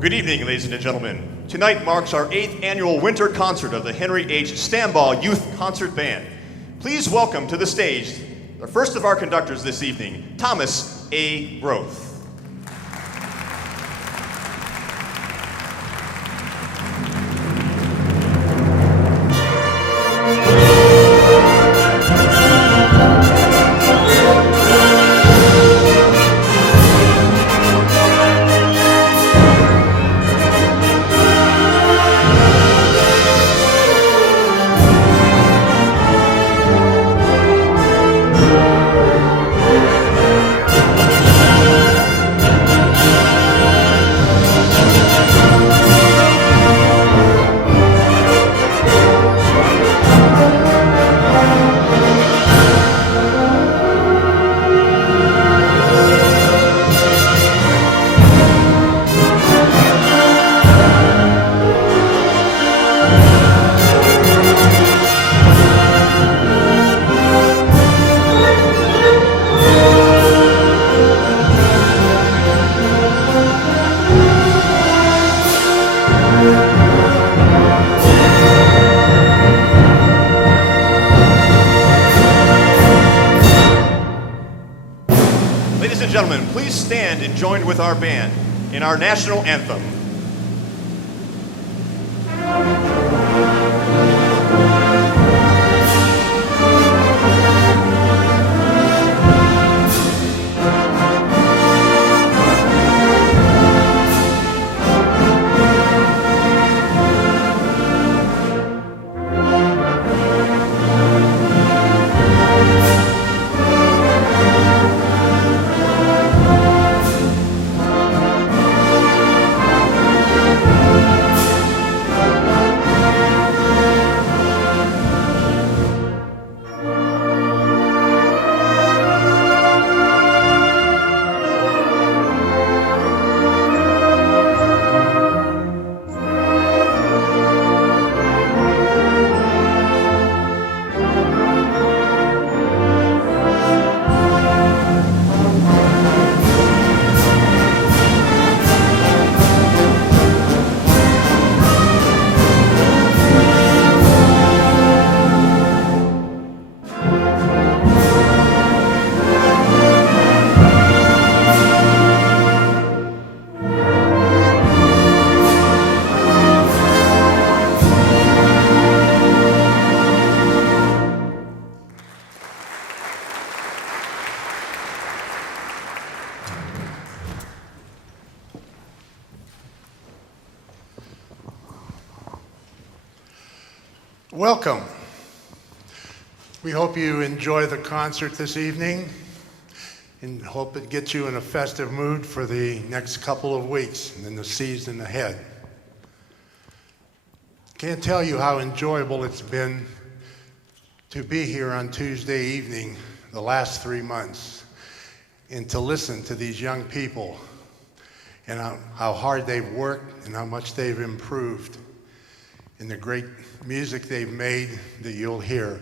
Good evening, ladies and gentlemen. Tonight marks our 8th annual winter concert of the Henry H. Stambaugh Youth Concert Band. Please welcome to the stage the first of our conductors this evening, Thomas A. Groth. Ladies and gentlemen, please stand and join with our band in our national anthem. Welcome. We hope you enjoy the concert this evening and hope it gets you in a festive mood for the next couple of weeks and then the season ahead. Can't tell you how enjoyable it's been to be here on Tuesday evening the last 3 months and to listen to these young people and how hard they've worked and how much they've improved and the great music they've made that you'll hear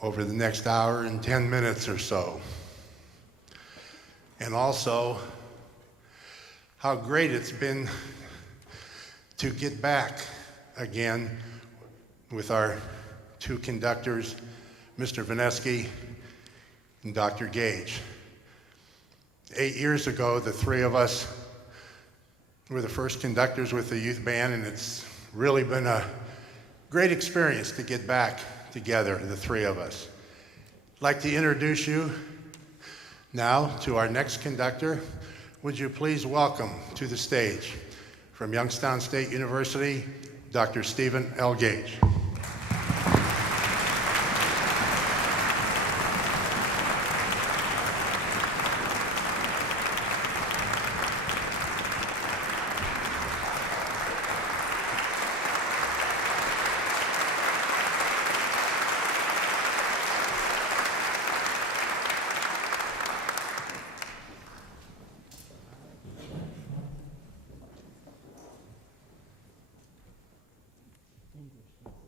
over the next hour and 10 minutes or so. And also, how great it's been to get back again with our two conductors, Mr. Vineski and Dr. Gage. 8 years ago, the three of us were the first conductors with the youth band, and it's really been a great experience to get back together, the three of us. I'd like to introduce you now to our next conductor. Would you please welcome to the stage from Youngstown State University, Dr. Stephen L. Gage. English.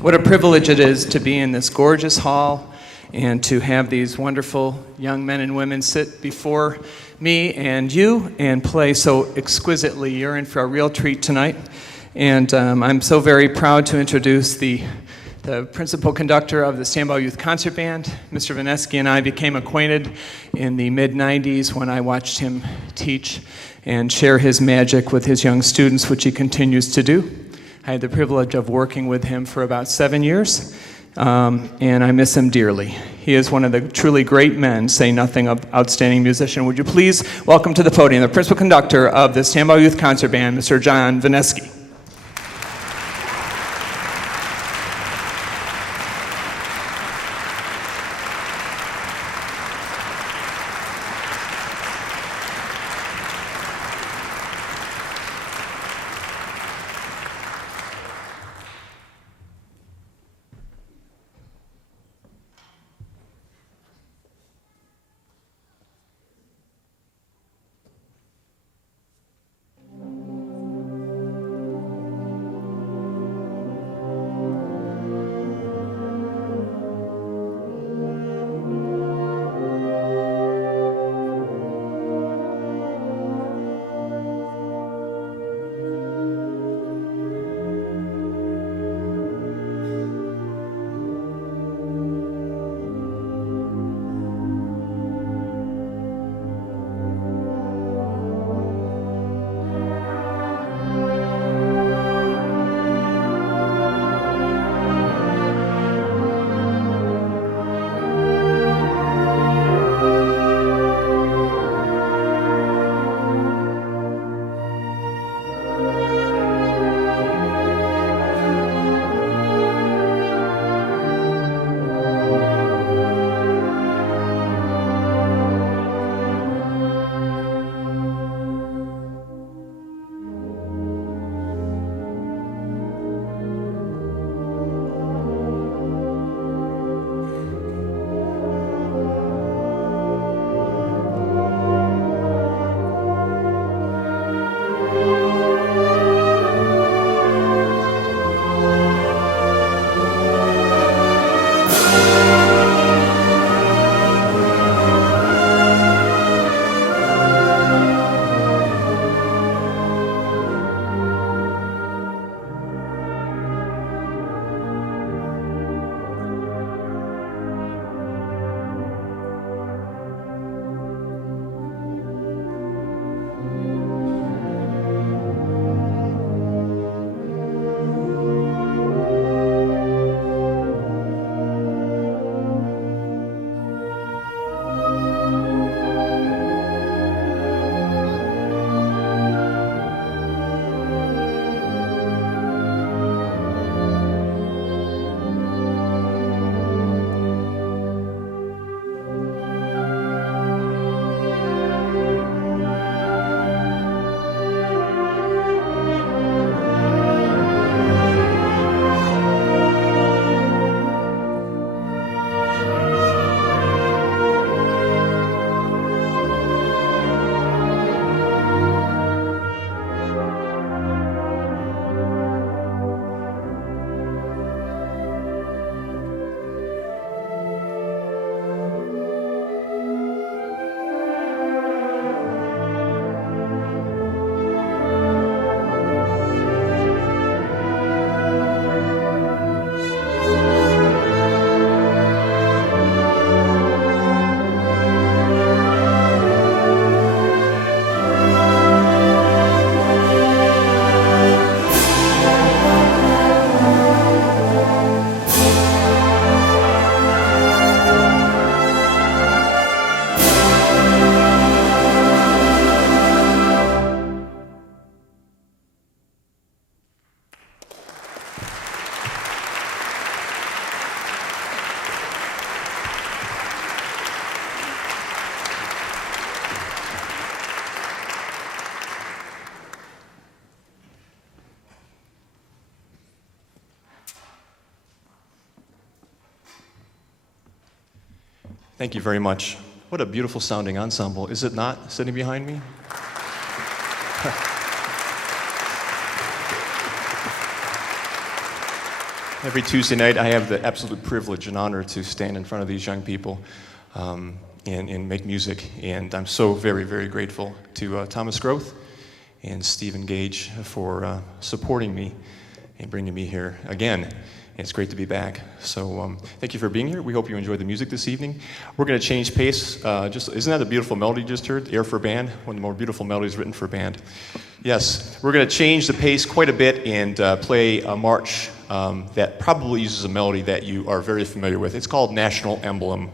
What a privilege it is to be in this gorgeous hall and to have these wonderful young men and women sit before me and you and play so exquisitely. You're in for a real treat tonight. And I'm so very proud to introduce the principal conductor of the Stambaugh Youth Concert Band. Mr. Vineski and I became acquainted in the mid-90s when I watched him teach and share his magic with his young students, which he continues to do. I had the privilege of working with him for about 7 years, and I miss him dearly. He is one of the truly great men, say nothing of outstanding musician. Would you please welcome to the podium the principal conductor of the Stambaugh Youth Concert Band, Mr. John Vineski. Thank you very much. What a beautiful sounding ensemble, is it not, sitting behind me? Every Tuesday night, I have the absolute privilege and honor to stand in front of these young people and make music. And I'm so very, very grateful to Thomas Groth and Stephen Gage for supporting me and bringing me here again. It's great to be back. So thank you for being here. We hope you enjoyed the music this evening. We're going to change pace. Isn't that a beautiful melody you just heard? Air for Band, one of the more beautiful melodies written for band. Yes, we're going to change the pace quite a bit and play a march that probably uses a melody that you are very familiar with. It's called National Emblem.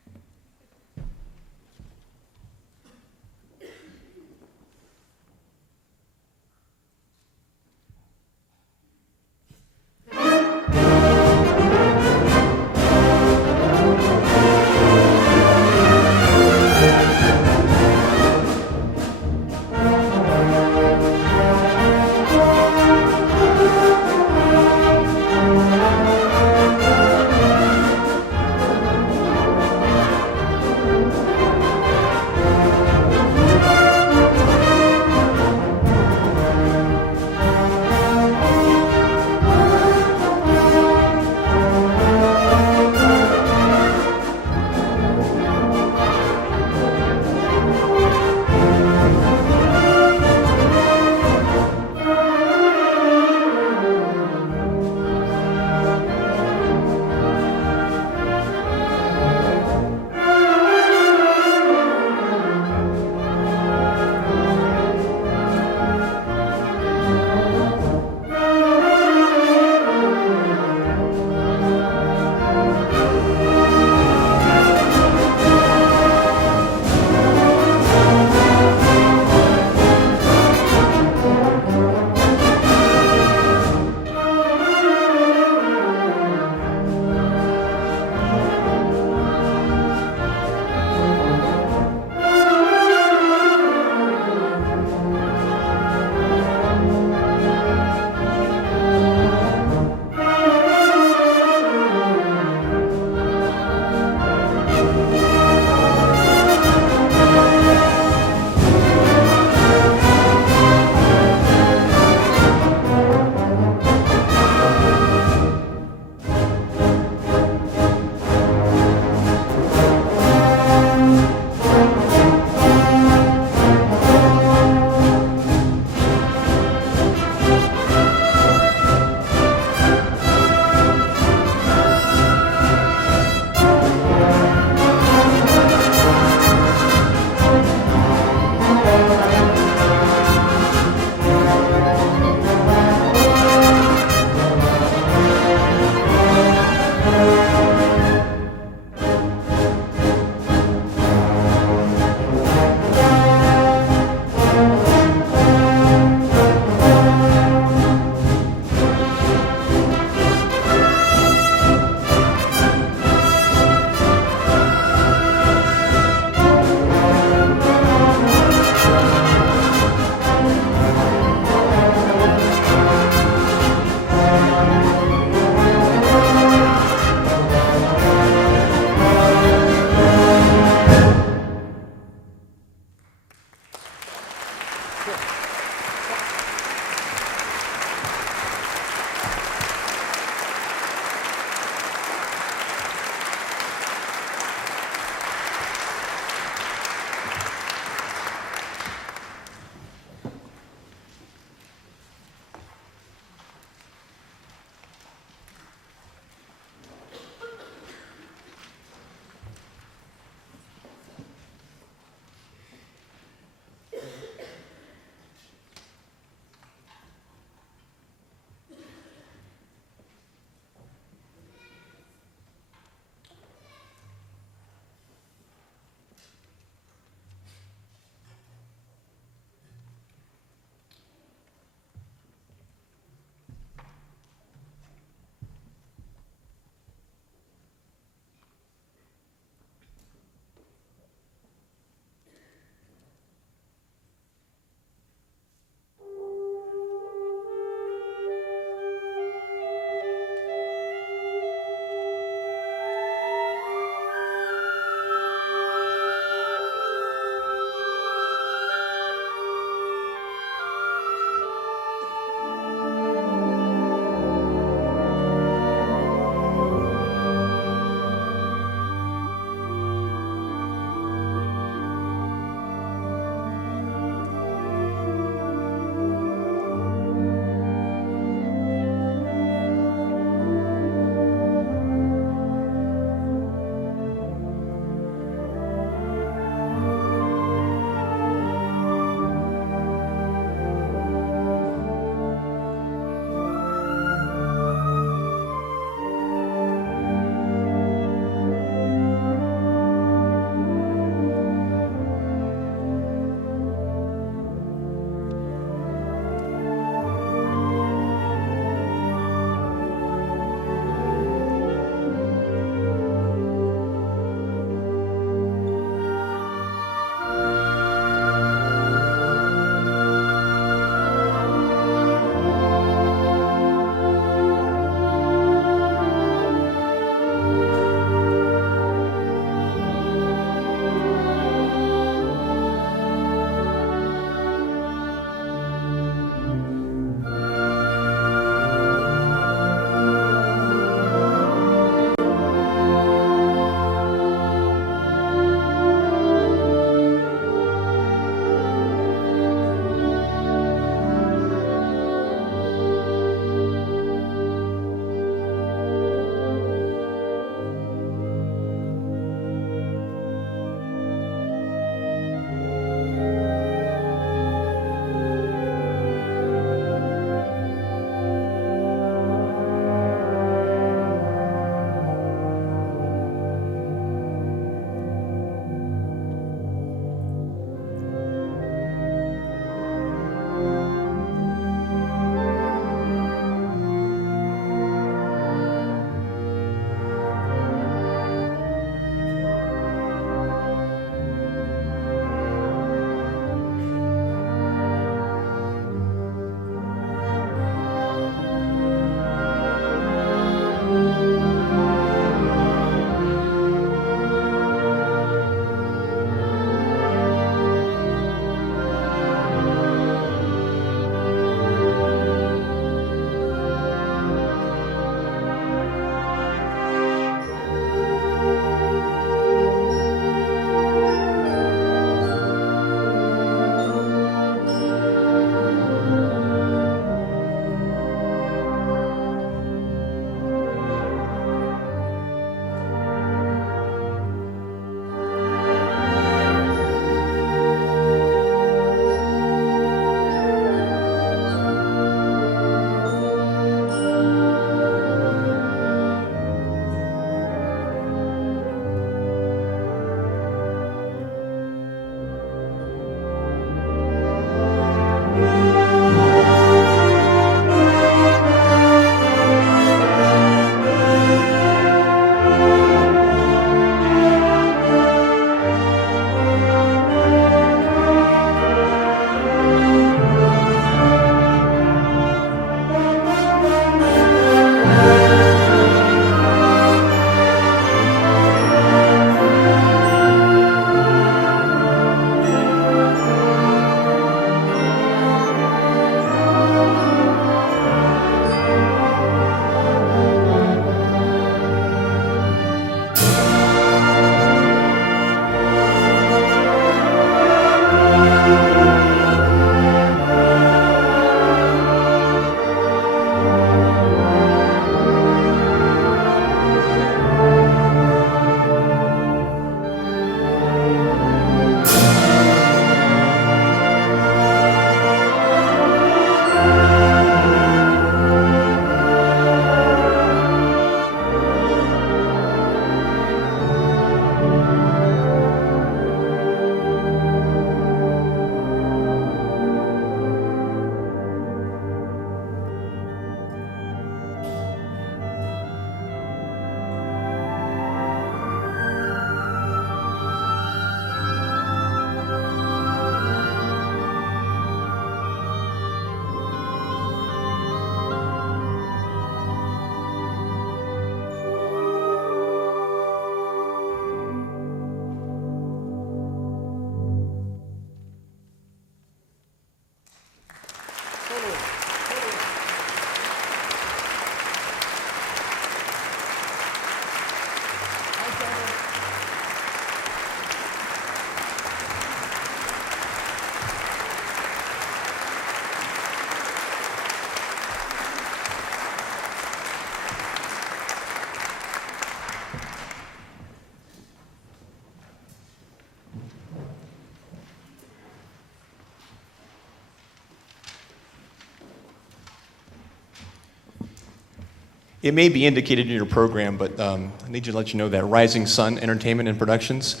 It may be indicated in your program, but I need to let you know that Rising Sun Entertainment and Productions,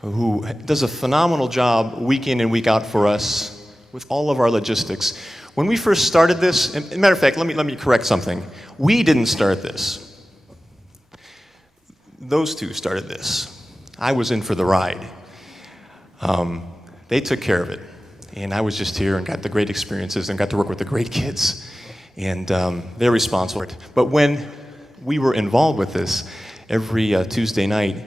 who does a phenomenal job week in and week out for us with all of our logistics. When we first started this, and matter of fact, let me correct something. We didn't start this. Those two started this. I was in for the ride. They took care of it, and I was just here and got the great experiences and got to work with the great kids. And they're responsible for it. But when we were involved with this, every Tuesday night,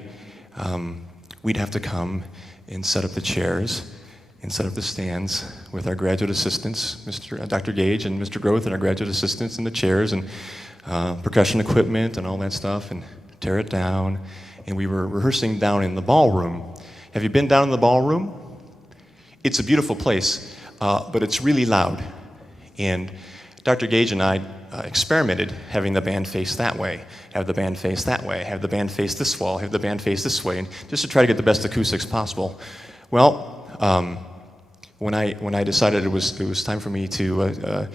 we'd have to come and set up the chairs and set up the stands with our graduate assistants, Dr. Gage and Mr. Groth, and our graduate assistants in the chairs, and percussion equipment and all that stuff, and tear it down. And we were rehearsing down in the ballroom. Have you been down in the ballroom? It's a beautiful place, but it's really loud. And Dr. Gage and I experimented having the band face that way, have the band face that way, have the band face this wall, have the band face this way, and just to try to get the best acoustics possible. Well, when I decided it was time for me to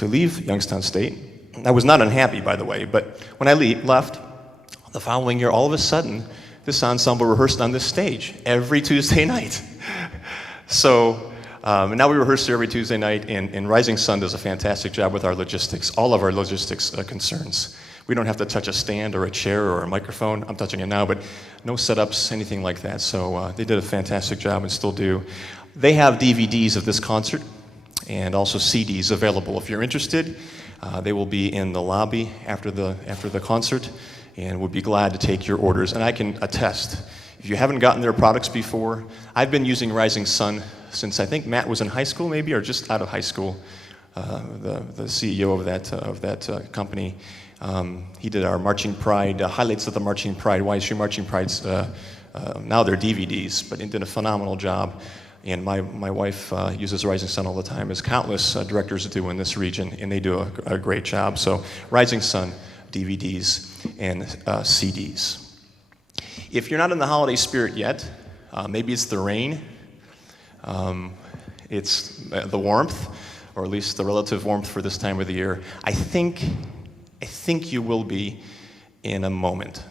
leave Youngstown State, I was not unhappy, by the way, but when I left, the following year, all of a sudden, this ensemble rehearsed on this stage every Tuesday night. So. And now we rehearse here every Tuesday night, and Rising Sun does a fantastic job with our logistics, all of our logistics concerns. We don't have to touch a stand or a chair or a microphone. I'm touching it now, but no setups, anything like that. So they did a fantastic job and still do. They have DVDs of this concert and also CDs available. If you're interested, they will be in the lobby after the concert, and would be glad to take your orders. And I can attest, if you haven't gotten their products before, I've been using Rising Sun since I think Matt was in high school, maybe, or just out of high school. The CEO of that company, he did our Marching Pride highlights of the Marching Pride, YSU Marching Pride's. Now they're DVDs, but he did a phenomenal job. And my wife uses Rising Sun all the time, as countless directors do in this region, and they do a great job. So Rising Sun, DVDs, and CDs. If you're not in the holiday spirit yet, maybe it's the rain. It's the warmth, or at least the relative warmth for this time of the year. I think you will be in a moment.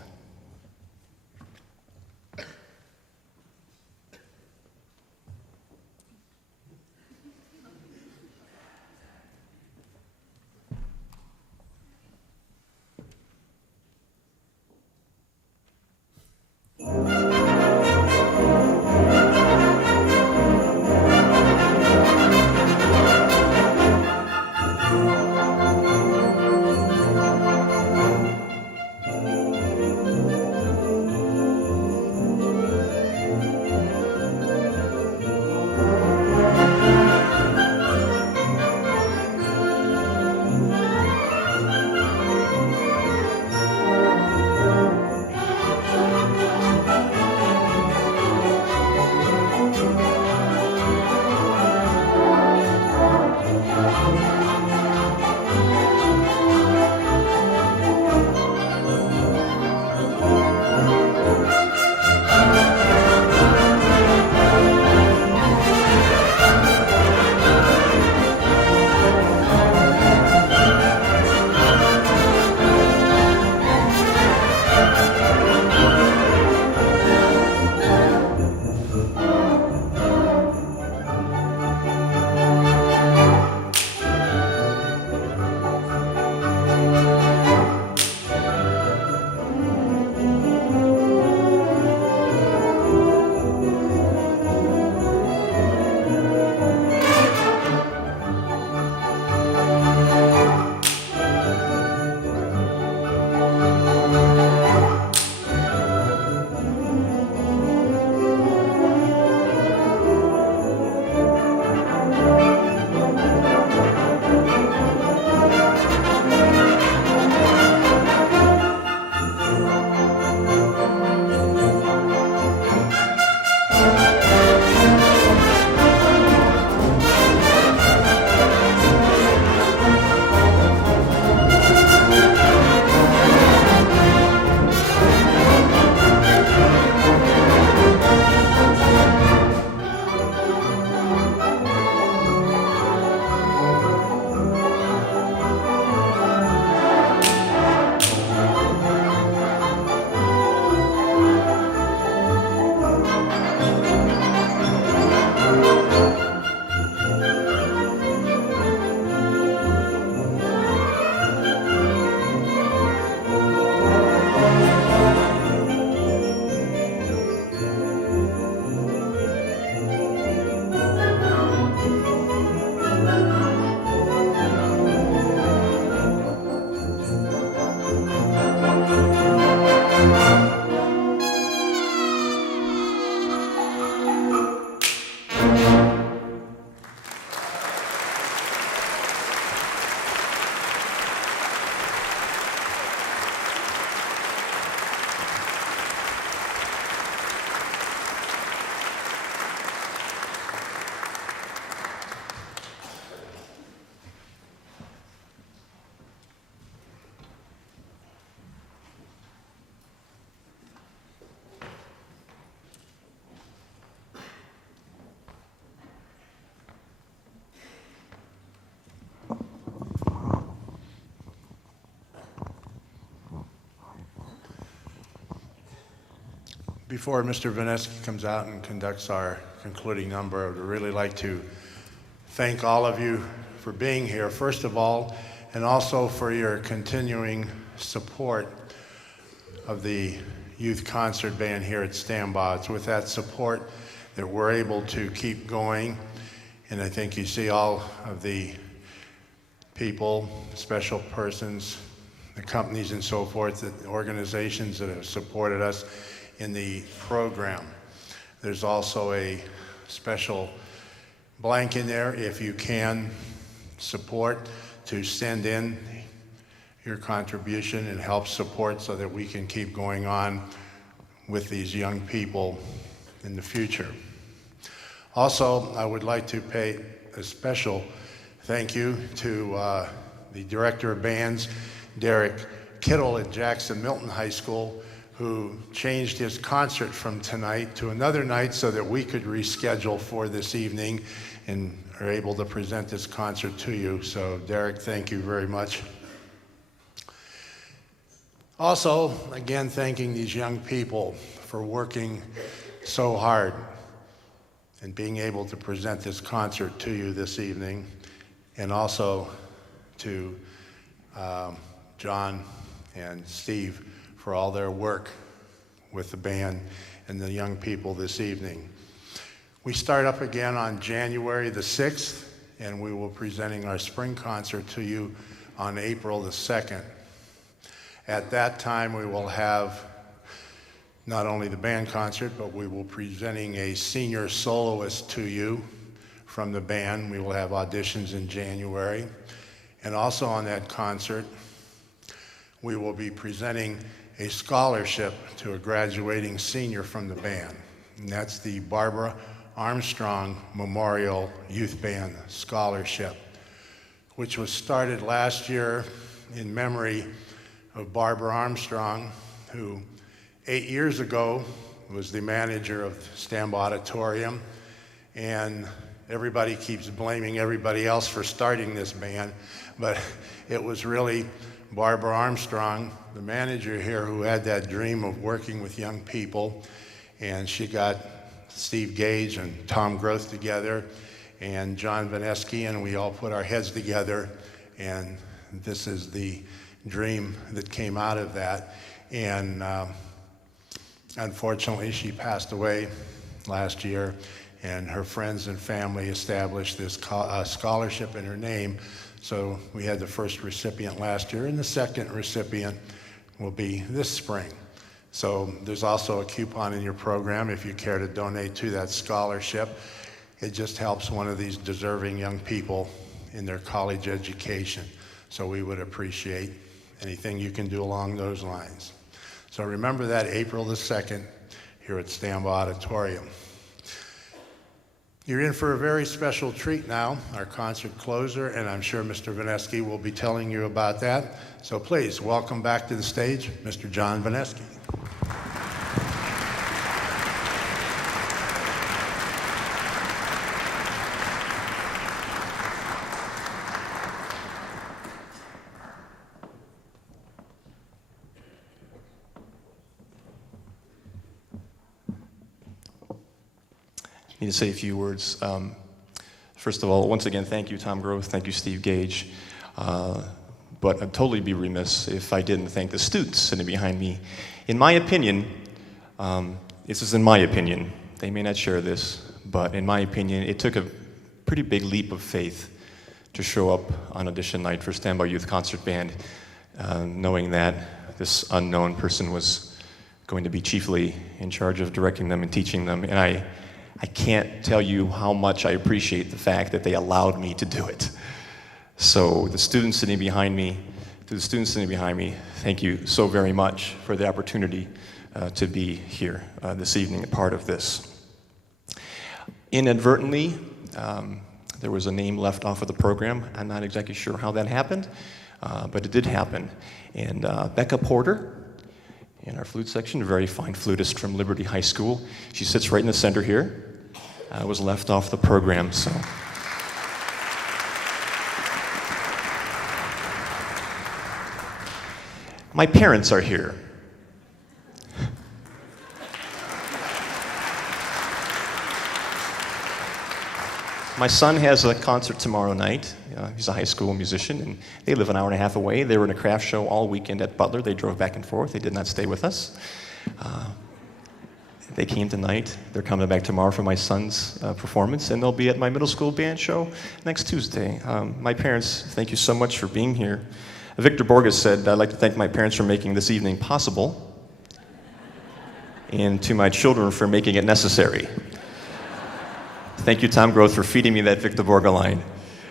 Before Mr. Vineski comes out and conducts our concluding number, I would really like to thank all of you for being here, first of all, and also for your continuing support of the Youth Concert Band here at Stambaugh. It's with that support that we're able to keep going, and I think you see all of the people, special persons, the companies and so forth, the organizations that have supported us in the program. There's also a special blank in there if you can support to send in your contribution and help support so that we can keep going on with these young people in the future. Also, I would like to pay a special thank you to the Director of Bands, Derek Kittle at Jackson Milton High School, who changed his concert from tonight to another night so that we could reschedule for this evening and are able to present this concert to you. So Derek, thank you very much. Also, again, thanking these young people for working so hard and being able to present this concert to you this evening, and also to John and Steve for all their work with the band and the young people this evening. We start up again on January the 6th, and we will be presenting our spring concert to you on April the 2nd. At that time, we will have not only the band concert, but we will be presenting a senior soloist to you from the band. We will have auditions in January. And also on that concert, we will be presenting a scholarship to a graduating senior from the band. And that's the Barbara Armstrong Memorial Youth Band Scholarship, which was started last year in memory of Barbara Armstrong, who 8 years ago was the manager of Stambaugh Auditorium, and everybody keeps blaming everybody else for starting this band, but it was really Barbara Armstrong, the manager here, who had that dream of working with young people, and she got Steve Gage and Tom Groth together and John Vineski, and we all put our heads together, and this is the dream that came out of that. And unfortunately, she passed away last year, and her friends and family established this scholarship in her name. So we had the first recipient last year, and the second recipient will be this spring. So there's also a coupon in your program if you care to donate to that scholarship. It just helps one of these deserving young people in their college education. So we would appreciate anything you can do along those lines. So remember that April the 2nd here at Stambaugh Auditorium. You're in for a very special treat now, our concert closer, and I'm sure Mr. Vineski will be telling you about that. So please, welcome back to the stage, Mr. John Vineski. I need to say a few words. First of all, once again, thank you, Tom Groth. Thank you, Steve Gage. But I'd totally be remiss if I didn't thank the students sitting behind me. In my opinion, this is in my opinion, they may not share this, but in my opinion, it took a pretty big leap of faith to show up on audition night for Stambaugh Youth Concert Band, knowing that this unknown person was going to be chiefly in charge of directing them and teaching them. And I can't tell you how much I appreciate the fact that they allowed me to do it. So the students sitting behind me, thank you so very much for the opportunity to be here this evening, a part of this. Inadvertently, there was a name left off of the program. I'm not exactly sure how that happened, but it did happen. And Becca Porter, in our flute section, a very fine flutist from Liberty High School. She sits right in the center here. Was left off the program, so. My parents are here. My son has a concert tomorrow night. He's a high school musician, and they live an hour and a half away. They were in a craft show all weekend at Butler. They drove back and forth. They did not stay with us. They came tonight. They're coming back tomorrow for my son's performance, and they'll be at my middle school band show next Tuesday. My parents, thank you so much for being here. Victor Borges said, I'd like to thank my parents for making this evening possible, and to my children for making it necessary. Thank you, Tom Groth, for feeding me that Victor Borge line.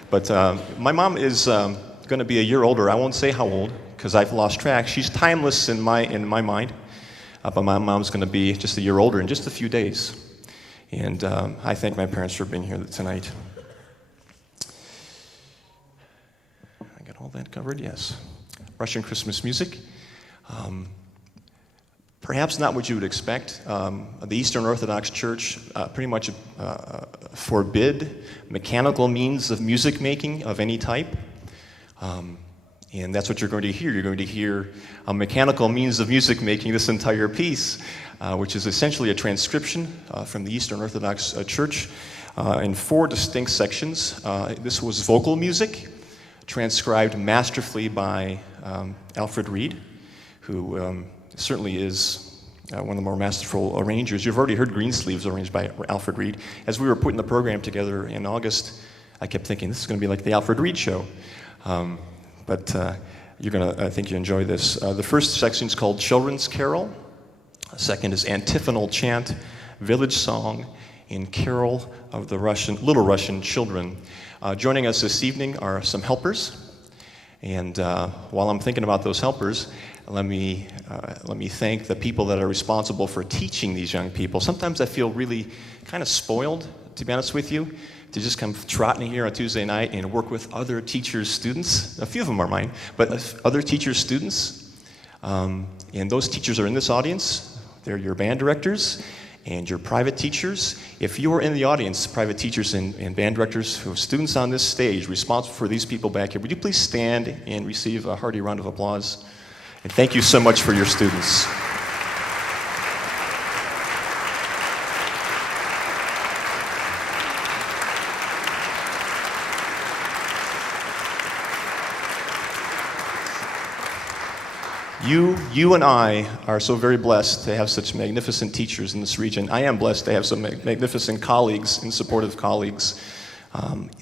But my mom is going to be a year older. I won't say how old, because I've lost track. She's timeless in my mind. But my mom's going to be just a year older in just a few days. And I thank my parents for being here tonight. I got all that covered? Yes. Russian Christmas music. Perhaps not what you would expect. The Eastern Orthodox Church pretty much forbid mechanical means of music making of any type. And that's what you're going to hear. You're going to hear a mechanical means of music making this entire piece, which is essentially a transcription from the Eastern Orthodox Church in 4 distinct sections. This was vocal music, transcribed masterfully by Alfred Reed, who certainly is one of the more masterful arrangers. You've already heard Greensleeves arranged by Alfred Reed. As we were putting the program together in August, I kept thinking, this is going to be like the Alfred Reed show. But you're going to, I think you enjoy this. The first section is called Children's Carol. The second is Antiphonal Chant, Village Song, and Carol of the Little Russian Children. Joining us this evening are some helpers. And while I'm thinking about those helpers, let me thank the people that are responsible for teaching these young people. Sometimes I feel really kind of spoiled, to be honest with you, to just come trotting here on Tuesday night and work with other teachers' students. A few of them are mine, but other teachers' students. And those teachers are in this audience. They're your band directors and your private teachers. If you are in the audience, private teachers and band directors who have students on this stage responsible for these people back here, would you please stand and receive a hearty round of applause? And thank you so much for your students. You and I are so very blessed to have such magnificent teachers in this region. I am blessed to have some magnificent colleagues and supportive colleagues.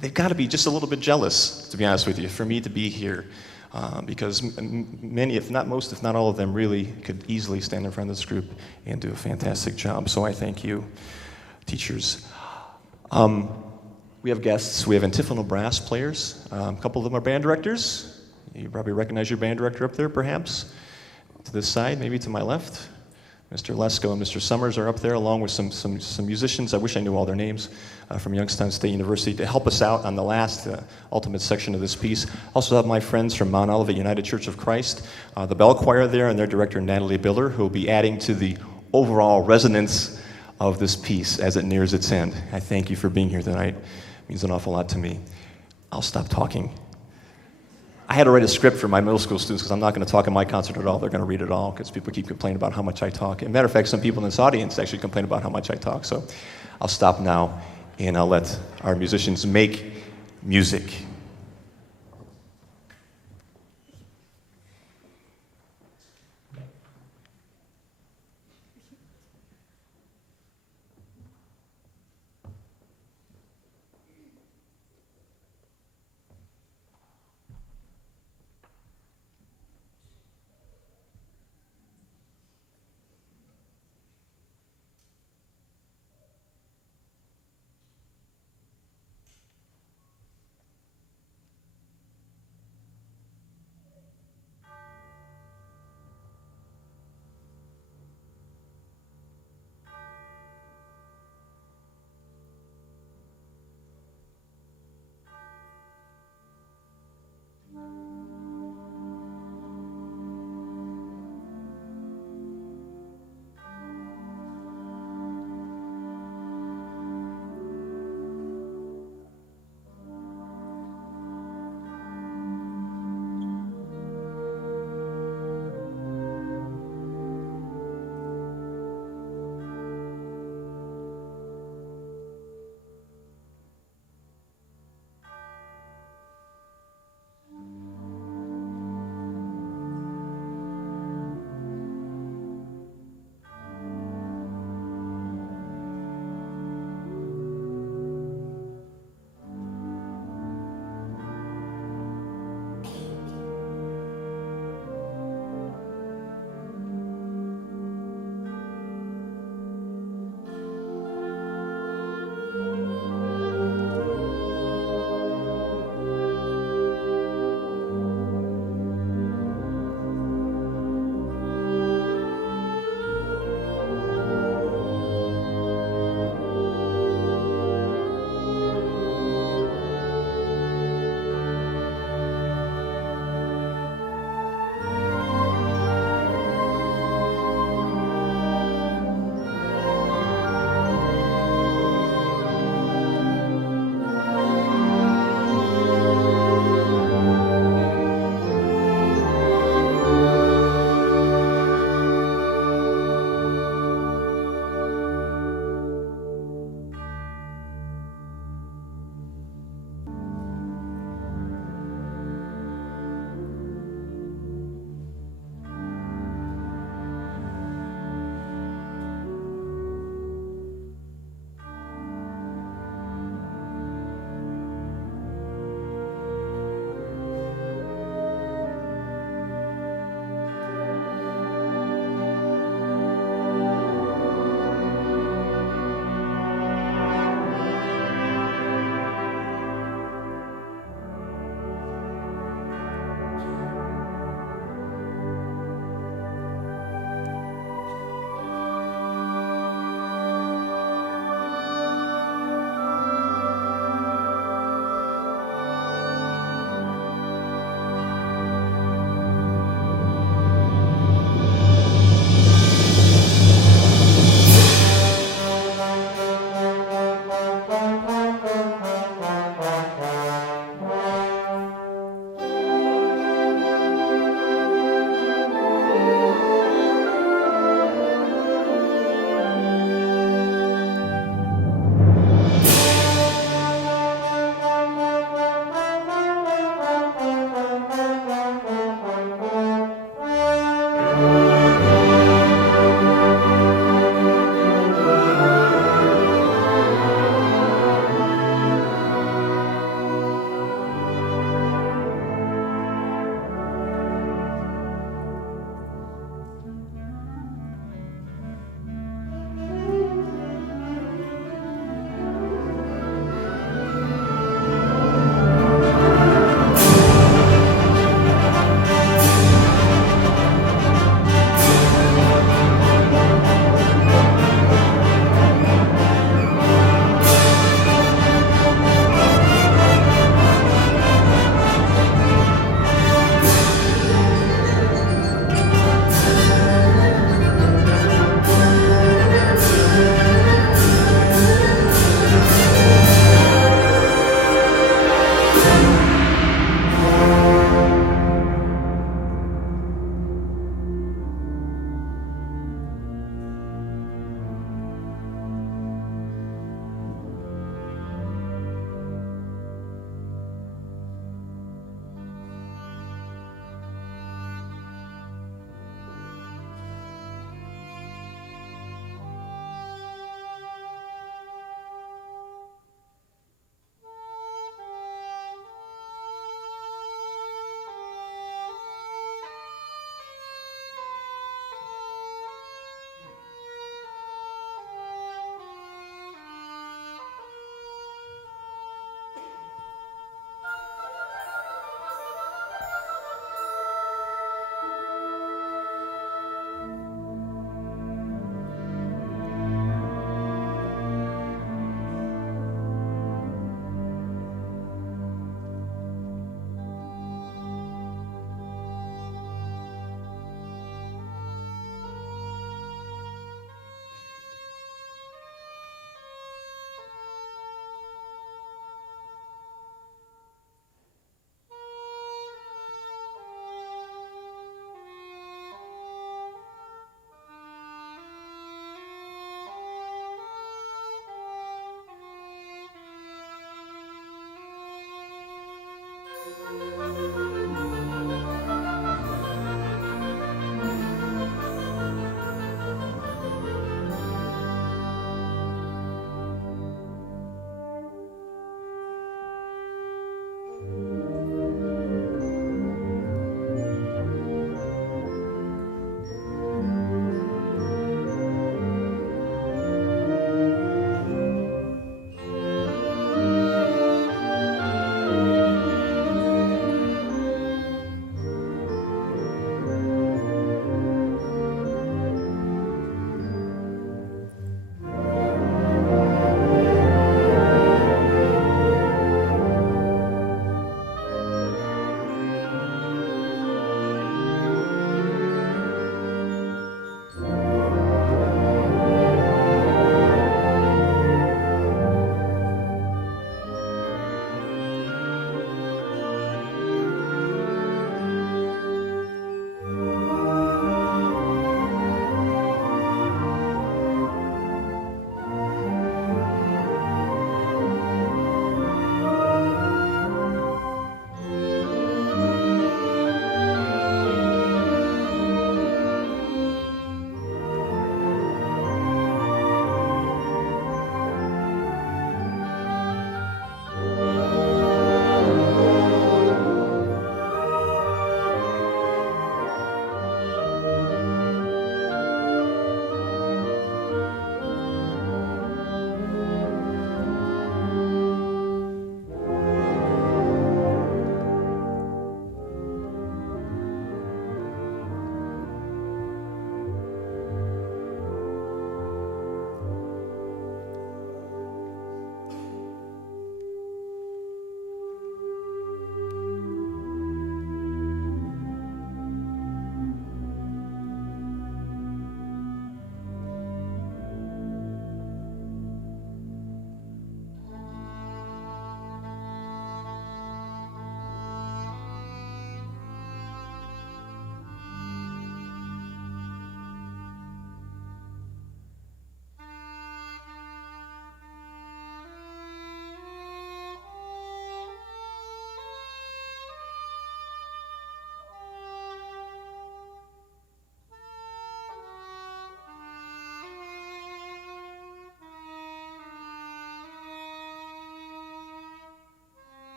They've got to be just a little bit jealous, to be honest with you, for me to be here. Because many, if not most, if not all of them, really could easily stand in front of this group and do a fantastic job. So I thank you, teachers. We have guests. We have antiphonal brass players. A couple of them are band directors. You probably recognize your band director up there, perhaps. To this side, maybe to my left. Mr. Lesko and Mr. Summers are up there, along with some musicians. I wish I knew all their names from Youngstown State University to help us out on the last ultimate section of this piece. Also have my friends from Mount Olivet United Church of Christ, the bell choir there, and their director Natalie Biller, who will be adding to the overall resonance of this piece as it nears its end. I thank you for being here tonight. It means an awful lot to me. I'll stop talking. I had to write a script for my middle school students because I'm not going to talk in my concert at all. They're going to read it all because people keep complaining about how much I talk. As a matter of fact, some people in this audience actually complain about how much I talk. So I'll stop now and I'll let our musicians make music.